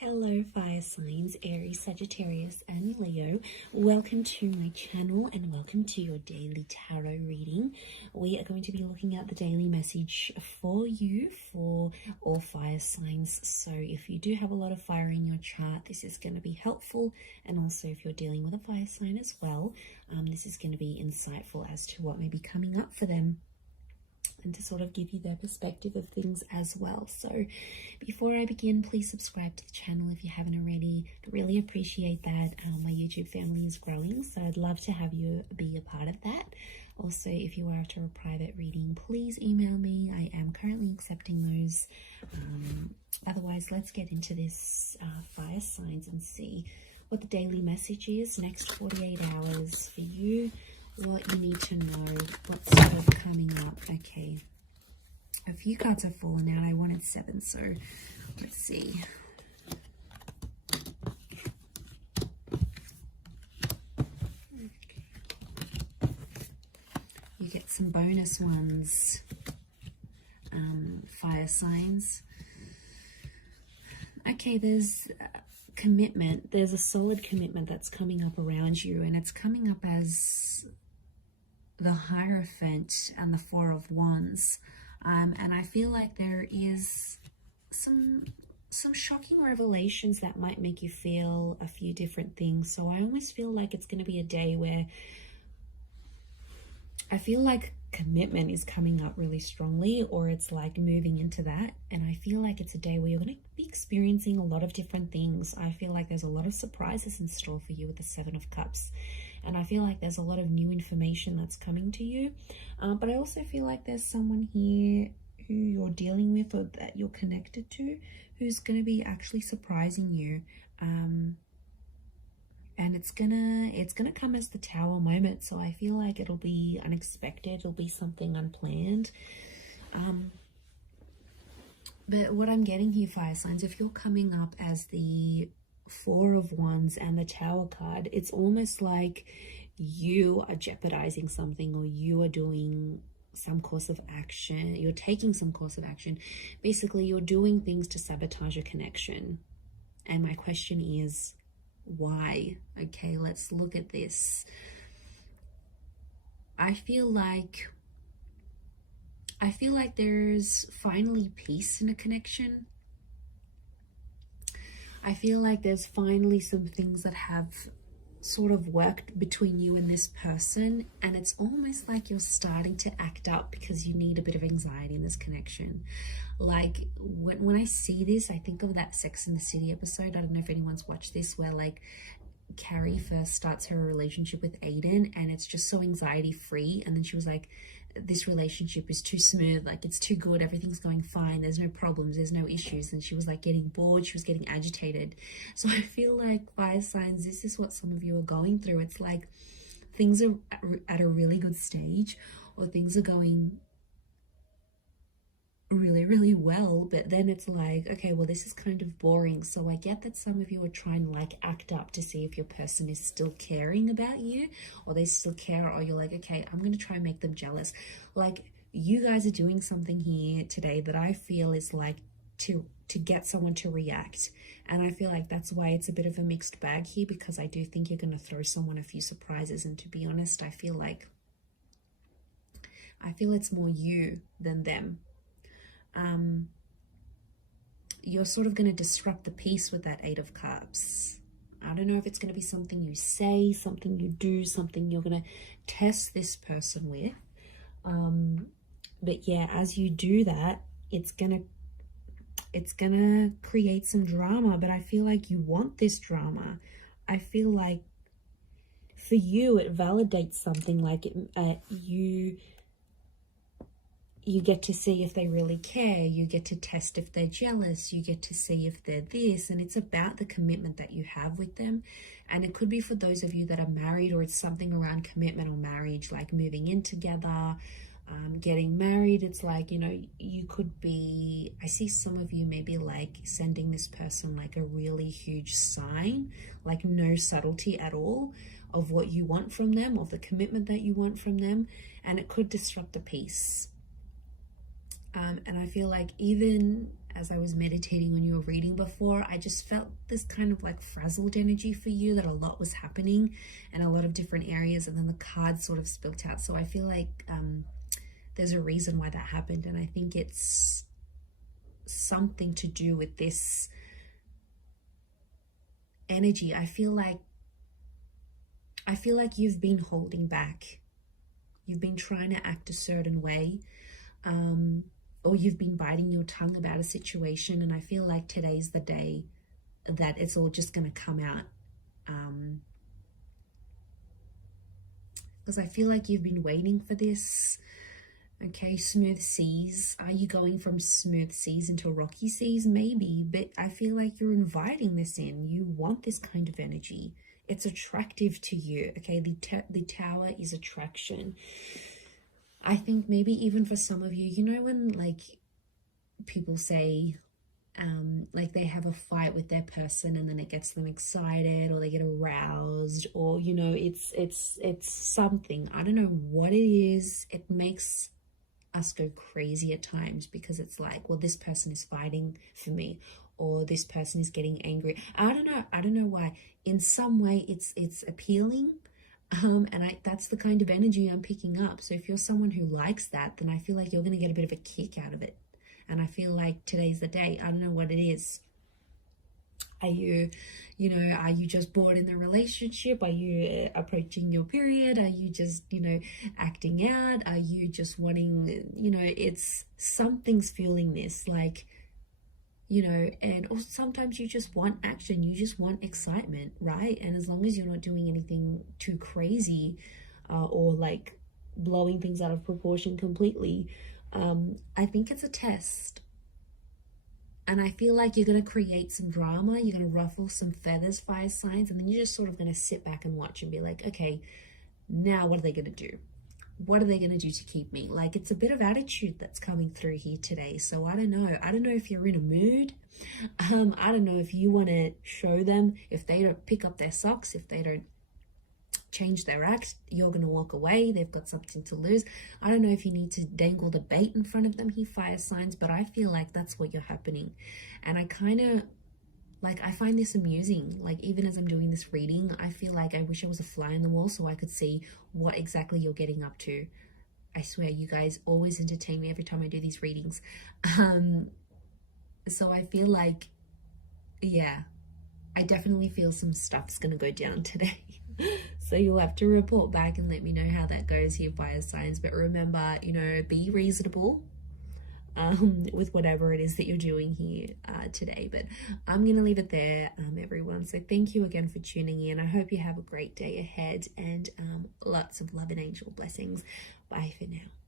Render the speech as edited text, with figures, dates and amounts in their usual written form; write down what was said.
Hello fire signs, Aries, Sagittarius and Leo. Welcome to my channel and welcome to your daily tarot reading. We are going to be looking at the daily message for you for all fire signs. So if you do have a lot of fire in your chart, this is going to be helpful. And also if you're dealing with a fire sign as well, this is going to be insightful as to what may be coming up for them, and to sort of give you their perspective of things as well. So before I begin, please subscribe to the channel if you haven't already. I really appreciate that. My YouTube family is growing, so I'd love to have you be a part of that. Also, if you are after a private reading, please email me. I am currently accepting those. Otherwise, let's get into this fire signs and see what the daily message is next 48 hours for you. What you need to know, what's sort of coming up. Okay, a few cards have fallen out. I wanted 7, so let's see. Okay. You get some bonus ones, fire signs. Okay, there's commitment. There's a solid commitment that's coming up around you, and it's coming up as the Hierophant and the Four of Wands, and I feel like there is some shocking revelations that might make you feel a few different things. So I almost feel like it's going to be a day where I feel like commitment is coming up really strongly, or it's like moving into that, and I feel like it's a day where you're going to be experiencing a lot of different things. I feel like there's a lot of surprises in store for you with the 7 of Cups, and I feel like there's a lot of new information that's coming to you, but I also feel like there's someone here who you're dealing with or that you're connected to who's going to be actually surprising you, and it's gonna come as the Tower moment. So I feel like it'll be unexpected, it'll be something unplanned, but what I'm getting here, fire signs, if you're coming up as the Four of Wands and the Tower card, it's almost like you are jeopardizing something, or you are doing some course of action, you're taking some course of action. Basically, you're doing things to sabotage a connection. And my question is, why? Okay, let's look at this. I feel like there's finally peace in a connection. I feel like there's finally some things that have sort of worked between you and this person, and it's almost like you're starting to act up because you need a bit of anxiety in this connection. Like when I see this, I think of that Sex and the City episode. I don't know if anyone's watched this, where like Carrie first starts her relationship with Aiden, and it's just so anxiety free, and then she was like, this relationship is too smooth, like it's too good, everything's going fine, there's no problems, there's no issues. And she was like getting bored, she was getting agitated. So I feel like, fire signs, this is what some of you are going through. It's like things are at a really good stage, or things are going really well, but then it's like, okay, well, this is kind of boring. So I get that some of you are trying to like act up to see if your person is still caring about you, or they still care, or you're like, okay, I'm going to try and make them jealous. Like, you guys are doing something here today that I feel is like to get someone to react, and I feel like that's why it's a bit of a mixed bag here, because I do think you're going to throw someone a few surprises. And to be honest, I feel it's more you than them. You're sort of going to disrupt the peace with that 8 of Cups. I don't know if it's going to be something you say, something you do, something you're going to test this person with. But yeah, as you do that, it's gonna create some drama, but I feel like you want this drama. I feel like for you, it validates something, like you get to see if they really care, you get to test if they're jealous, you get to see if they're this, and it's about the commitment that you have with them. And it could be for those of you that are married, or it's something around commitment or marriage, like moving in together, getting married. It's like, you know, you could be, I see some of you maybe like sending this person like a really huge sign, like no subtlety at all of what you want from them, of the commitment that you want from them, and it could disrupt the peace. And I feel like even as I was meditating on your reading before, I just felt this kind of like frazzled energy for you, that a lot was happening in a lot of different areas, and then the cards sort of spilt out. So I feel like there's a reason why that happened, and I think it's something to do with this energy. I feel like you've been holding back. You've been trying to act a certain way, or you've been biting your tongue about a situation, and I feel like today's the day that it's all just going to come out. Because I feel like you've been waiting for this. Okay, smooth seas. Are you going from smooth seas into rocky seas? Maybe, but I feel like you're inviting this in. You want this kind of energy. It's attractive to you. Okay, the tower is attraction. I think maybe even for some of you, you know, when like people say like they have a fight with their person and then it gets them excited, or they get aroused, or you know, it's something. I don't know what it is. It makes us go crazy at times, because it's like, well, this person is fighting for me, or this person is getting angry. I don't know why. In some way it's appealing, and that's the kind of energy I'm picking up. So if you're someone who likes that, then I feel like you're going to get a bit of a kick out of it. And I feel like today's the day. I don't know what it is. Are you, you know, are you just bored in the relationship? Are you approaching your period? Are you just, you know, acting out? Are you just wanting, you know, it's something's fueling this, like, you know, and or sometimes you just want action. You just want excitement, right? And as long as you're not doing anything too crazy or like blowing things out of proportion completely, I think it's a test. And I feel like you're going to create some drama. You're going to ruffle some feathers, fire signs, and then you're just sort of going to sit back and watch and be like, okay, now what are they going to do? What are they going to do to keep me? Like, it's a bit of attitude that's coming through here today. So I don't know. I don't know if you're in a mood. I don't know if you want to show them. If they don't pick up their socks, if they don't change their act, you're going to walk away. They've got something to lose. I don't know if you need to dangle the bait in front of them, he fire signs, but I feel like that's what you're happening. And I kind of like, I find this amusing. Like, even as I'm doing this reading, I feel like I wish I was a fly on the wall so I could see what exactly you're getting up to. I swear, you guys always entertain me every time I do these readings. So I feel like, yeah, I definitely feel some stuff's going to go down today. So you'll have to report back and let me know how that goes here, fire signs. But remember, you know, be reasonable with whatever it is that you're doing here today. But I'm going to leave it there, everyone. So thank you again for tuning in. I hope you have a great day ahead, and lots of love and angel blessings. Bye for now.